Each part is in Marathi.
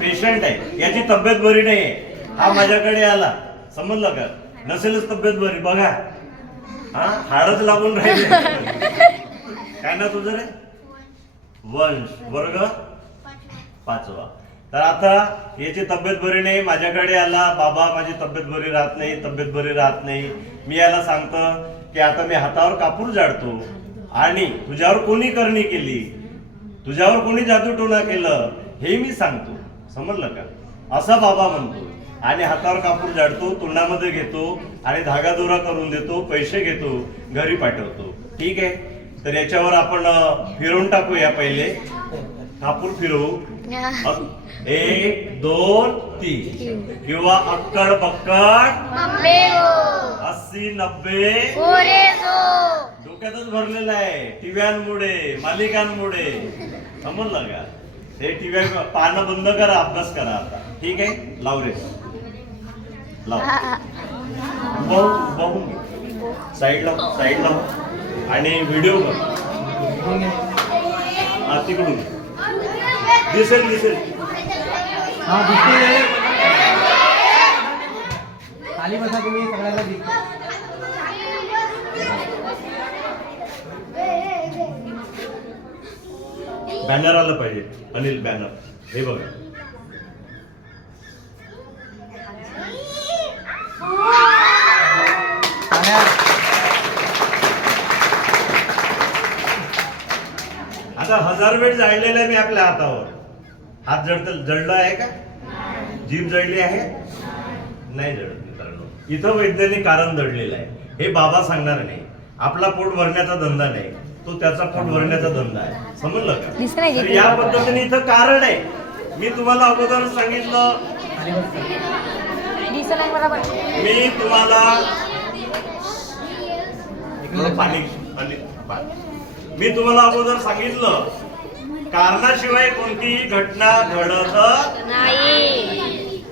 पेशंट आहे, याची तब्येत बरी नाहीये, हा माझ्याकडे आला, समजलं का? नसेलच तब्येत बरी, बघा हा हाडच लागून राहिले. काय ना तुझं रे? वंश, वर्ग 5वा. तर आता याची तब्येत बरी नाही, माझ्याकडे आला, बाबा माझी तब्येत बरी राहत नाही, तब्येत बरी राहत नाही. मी याला सांगतो की आता मी हातावर कापूर जाडतो आणि तुझ्यावर कोणी करणी केली, तुझ्यावर कोणी जादूटोणा केलं हे मी सांगतो, समजलं का? असा बाबा म्हणतो आणि हातावर कापूर जाडतो, तोंडामध्ये घेतो आणि धागादोरा करून देतो, पैसे घेतो, घरी पाठवतो. ठीक आहे, तर याच्यावर आपण फिरवून टाकूया. पहिले कापूर फिरवू, 1 2 3 किंवा अक्कड बक्कड 80 90 डोक्यातच भरलेलं आहे, टीव्यांमुळे, मालिकांमुळे, समजलं का? हे टीव्या पाहणं बंद करा, अभ्यास करा आता. ठीक आहे, लाव रे, लाव, बघू साईड लाव आणि व्हिडिओ कर. तिकडून दिसेल हा दिसते. खाली बसा तुम्ही, सगळ्यांना दिसते. बॅनर आलं पाहिजे, अनिल बॅनर. हे बघा, आता 1000 वेळ जाळलेला आहे मी आपल्या हातावर. हात जळला आहे का? जीभ जळली आहे? नाही जळत मित्रांनो. इथं वैज्ञानिक कारण दडलेलं आहे, हे बाबा सांगणार नाही. आपला पोट भरण्याचा धंदा नाही, तो त्याचा पोट भरण्याचा धंदा आहे, समजलं का? तर या पद्धतीने इथं कारण आहे. मी तुम्हाला अगोदर सांगितलं, मी तुम्हाला मी तुम्हाला अगोदर सांगितलं, कारणाशिवाय कोणतीही घटना घडत नाही.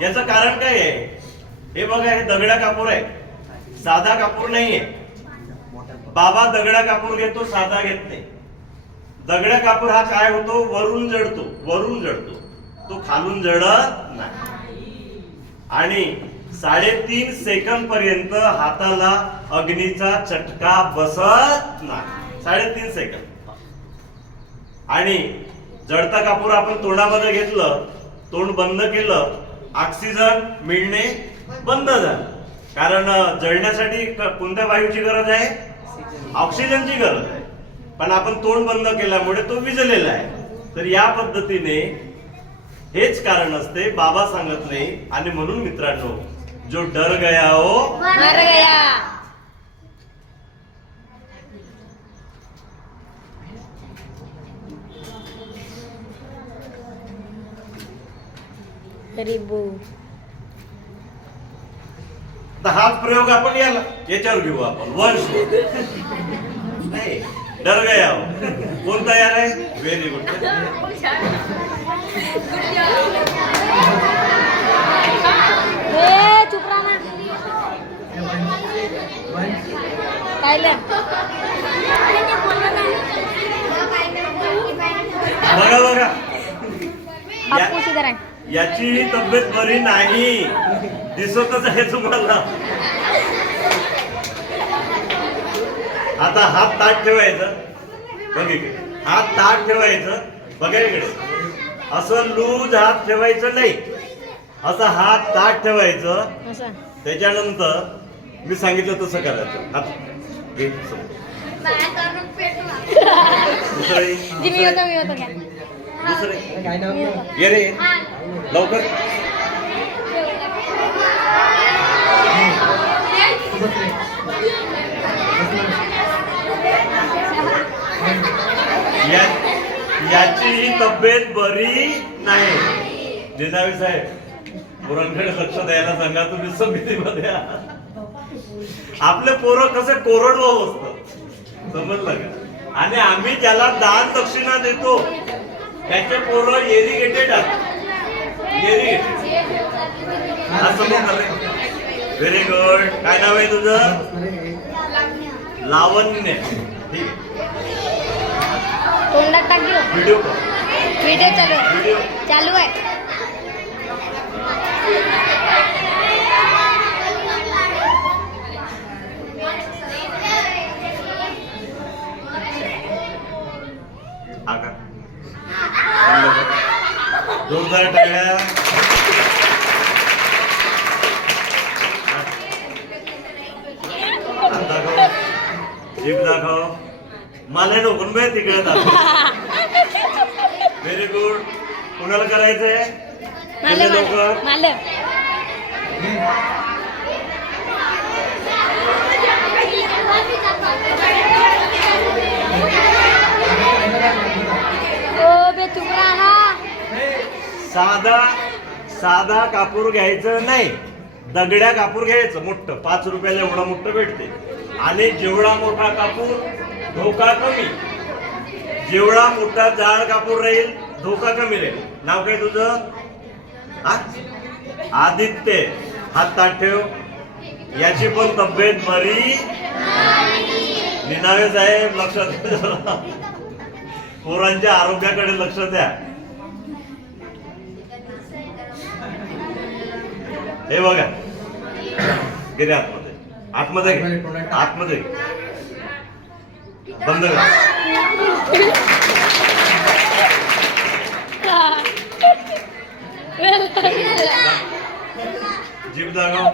याचं कारण काय आहे? हे बघा, हे दगडा कापूर आहे, साधा कापूर नाहीये. बाबा दगडा कापूर घेतो, साधा घेत नाही. दगडा कापूर हा काय होतो? वरून जळतो, तो खालून जळत नाही. आणि 3.5 सेकंद पर्यंत हाताला अग्नीचा चटका बसत नाही. 3.5 सेकंद. आणि जळता कापूर आपण तोंडामध्ये घेतलं, तोंड बंद केलं, ऑक्सिजन मिळणे बंद झालं. कारण जळण्यासाठी कोणत्या वायूची गरज आहे? ऑक्सिजनची गरज आहे. पण आपण तोंड बंद केल्यामुळे तो विझलेला आहे. तर या पद्धतीने हेच कारण असते, बाबा सांगत नाही. आणि म्हणून मित्रांनो, जो डर गया हो मर गया. हा प्रयोग आपण याच्यावर घेऊ, आपण वंश नाही, डर गया हो. कोण तयार आहे? Very good. बघा याची तब्येत बरी नाही, दिसतच आहे तुम्हाला. आता हात ताट ठेवायचं, बघितलं, हात ताट ठेवायचं, बघा इकडे, असं लूज हात ठेवायचं नाही, असं हात ताट ठेवायचं. त्याच्यानंतर मी सांगितलं तसं करायचं. हात दुसरे ये रे लवकर. याची ही तब्येत बरी नाही. जिजावी साहेब, पोरांकडे लक्ष द्यायला सांगा, तुम्ही समितीमध्ये. आपले पोरं कसे कोरडवाहू असतात, समजलं का? आणि आम्ही ज्याला दान दक्षिणा देतो त्याचे पोरं एरिगेटेड आहेत. Very good. काय नाव आहे तुझं? लावण्य. ठीक आहे, तोंडात टाक. व्हिडिओ चालू जोरदार टाळ्या. हात दाखव, जीभ दाखव. मला ढोकून बे तिकडे दाखव. Very good. कोणाला करायचंय? लवकर. साधा साधा कापूर घ्यायचं नाही, दगड्या कापूर घ्यायचं मोठं. 5 रुपयाला एवढा मोठं भेटते. आणि जेवढा मोठा कापूर धोका कमी, जेवढा मोठा जाड कापूर राहील धोका कमी राहील. नाव काय तुझं? आदित्य. हात ताट ठेव. याची पण तब्येत बरी. निनावे साहेब लक्ष द्या, पोरांच्या आरोग्याकडे लक्ष द्या. हे बघा, गेले आतमध्ये, आतमध्ये घे, आतमध्ये बंद करा. जीभ दाखव.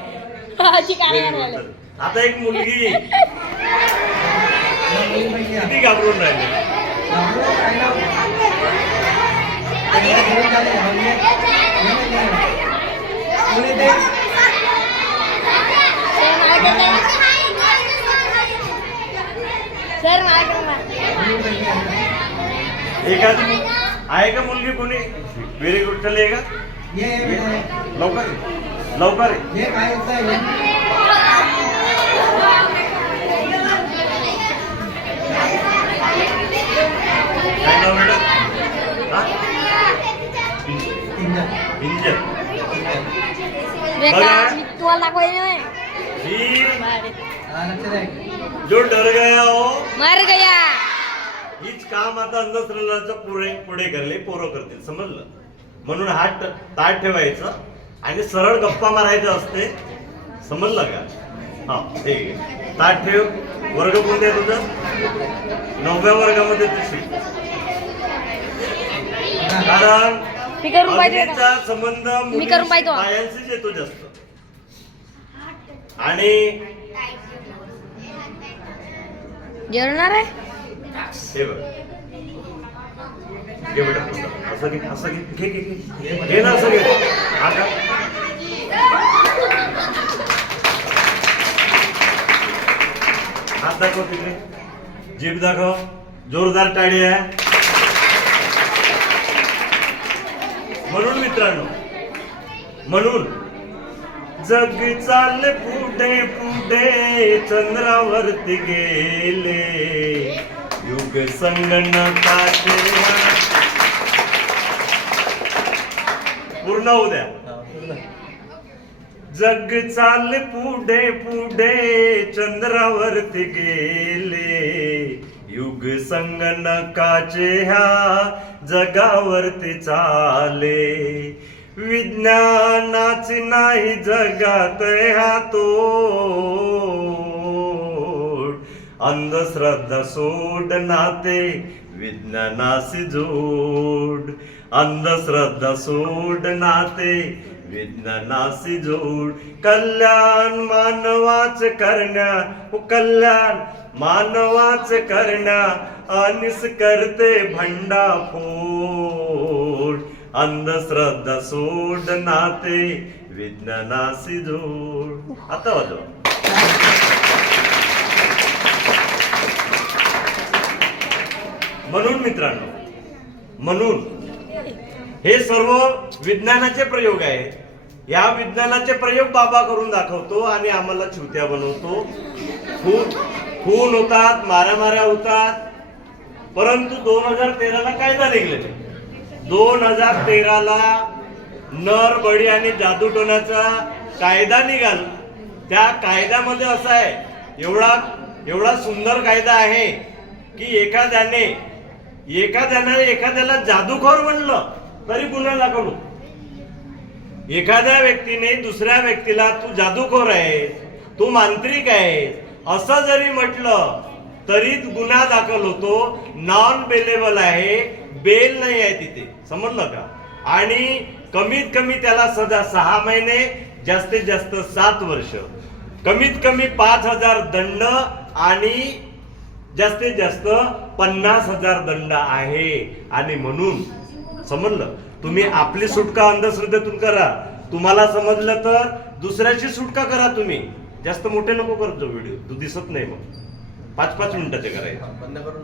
आता एक मुलगी किती घाबरून राहिली. एखादी आहे का मुलगी कोणी? Very good. चल का लवकर लवकर. काय नाव मॅडम? इंजन. जो डर गया हो मर गया. हीच काम आता अंधश्रद्धाचं पुढे करले पोरं करतील, समजलं? म्हणून हात ताट ठेवायचं आणि सरळ गप्पा मारायचं असते, समजलं का? हा ठीक आहे. ताट ठेव. वर्ग कोणते आहे तुझं? 9व्या वर्गामध्ये तू शिक. कारण अग्नीचा संबंध बायांशीच येतो जास्त. आणि जेवणार आहे. हे बघ, घे बेटा, असं घे, असं घे, घे घे घे ना, असं घे. आता हात दाखव तिकडे, जीभ दाखव. जोरदार टाळी आहे. म्हणून मित्रांनो, म्हणून जग चालले पुढे पुढे, चंद्रावरती गेले युग संगणकाचे. पूर्ण होऊ द्या. जग चालले पुढे पुढे, चंद्रावरती गेले युग संगणकाचे ह्या जगावरती चाले. विज्ञानाची नाही जगात ह्या तोड, अंधश्रद्धा सोड नाते विज्ञानाशी जोड. अंधश्रद्धा सोड नाते विज्ञानाशी जोड. कल्याण मानवाच करण्या, कल्याण मानवाच करण्या, अनिस करते भंडाफोड. अंधश्रद्धा सोड नाते विज्ञानाशी जोड. आता वाजव. म्हणून मित्रांनो, म्हणून हे सर्व विज्ञानाचे प्रयोग आहेत. या विज्ञानाचे प्रयोग बाबा करून दाखवतो आणि आम्हाला चुत्या बनवतो. खून होतात, मारामाऱ्या होतात. परंतु 2013ला कायदा निघाले. 2013ला नर बळी आणि जादूटोण्याचा कायदा निघाला. त्या कायद्यामध्ये असं आहे, एवढा सुंदर कायदा आहे की एखाद्याला जादूखोर म्हणलं तरी गुन्हा दाखल होतो. एखाद्या व्यक्तीने दुसऱ्या व्यक्तीला तू जादूखोर आहे, तू मांत्रिक आहे असं जरी म्हटलं तरी गुन्हा दाखल होतो. नॉन बेलेबल आहे, बेल नाही आहे तिथे, समजलं का? आणि कमीत कमी त्याला सजा 6 महिने, जास्तीत जास्त 7 वर्ष, कमीत कमी 5,000 दंड आणि जास्तीत जास्त 50,000 दंड आहे. आणि म्हणून समजलं, तुम्ही आपली सुटका अंधश्रद्धेतून करा, तुम्हाला समजलं तर दुसऱ्याची सुटका करा. तुम्ही जास्त मोठे नको करत जाऊ व्हिडिओ, तू दिसत नाही मग 5-5 मिनिटाचे करायचे.